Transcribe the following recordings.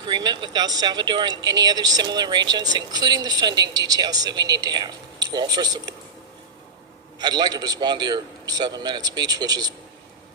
agreement with El Salvador and any other similar arrangements, including the funding details that we need to have? Well, first of all, I'd like to respond to your 7-minute speech, which is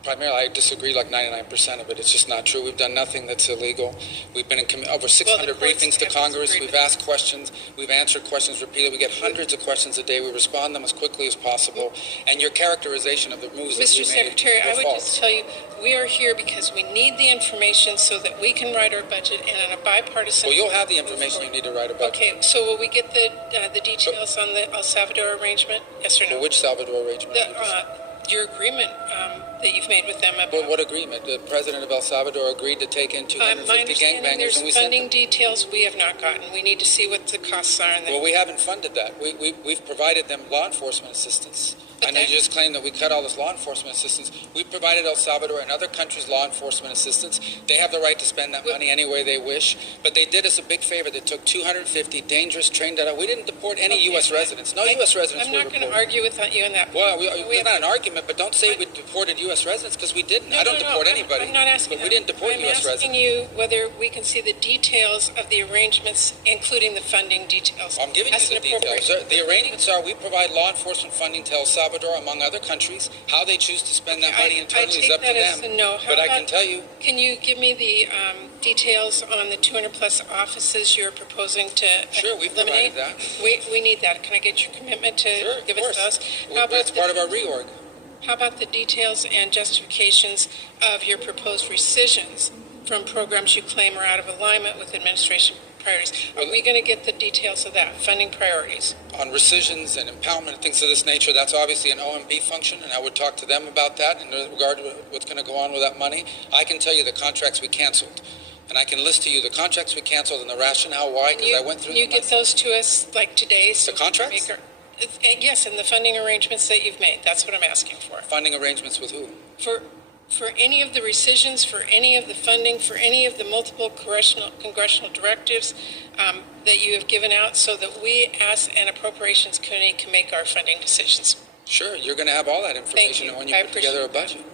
primarily, I disagree like 99% of it. It's just not true. We've done nothing that's illegal. We've been in over 600 briefings to Congress. We've asked questions. We've answered questions repeatedly. We get hundreds of questions a day. We respond them as quickly as possible. And your characterization of the moves that we made Mr. Secretary, I would false. just tell you, we are here because we need the information so that we can write our budget and in a bipartisan. Well, you'll have the information you need to write a budget. Okay, so will we get the details on the El Salvador arrangement? Yes or no? For which Salvador arrangement? Your agreement that you've made with them about... Well, what agreement? The president of El Salvador agreed to take in 250 gangbangers, and we sent them. Funding details we have not gotten. We need to see what the costs are. Well, we haven't funded that. We've provided them law enforcement assistance. I know you just claimed that we cut all this law enforcement assistance. We provided El Salvador and other countries law enforcement assistance. They have the right to spend that money any way they wish. But they did us a big favor. They took 250 dangerous, trained out. We didn't deport any U.S. residents. No U.S. residents were I'm not going to argue with you on that. Well, it's not an argument, but don't say we deported U.S. residents, because we didn't. I don't deport anybody. I'm not asking but we didn't deport U.S. residents. I'm asking you whether we can see the details of the arrangements, including the funding details. I'm giving you the details. The arrangements are we provide law enforcement funding to El Salvador, among other countries. How they choose to spend that money internally is up to them. No. But I can tell you. Can you give me the details on the 200-plus offices you're proposing to Sure, we've eliminate? provided that. We need that. Can I get your commitment to give it to us? That's part of our reorg. How about the details and justifications of your proposed rescissions from programs you claim are out of alignment with administration priorities? Are we going to get the details of that, funding priorities? On rescissions and empowerment and things of this nature, that's obviously an OMB function, and I would talk to them about that in regard to what's going to go on with that money. I can tell you the contracts we canceled, and I can list to you the contracts we canceled and the rationale why, because I went through them. Can you get those to us, like today? So the contracts? Yes, and the funding arrangements that you've made. That's what I'm asking for. Funding arrangements with who? For any of the rescissions, for any of the funding, for any of the multiple congressional directives that you have given out, so that we as an appropriations committee can make our funding decisions. Sure, you're going to have all that information when you put together a budget.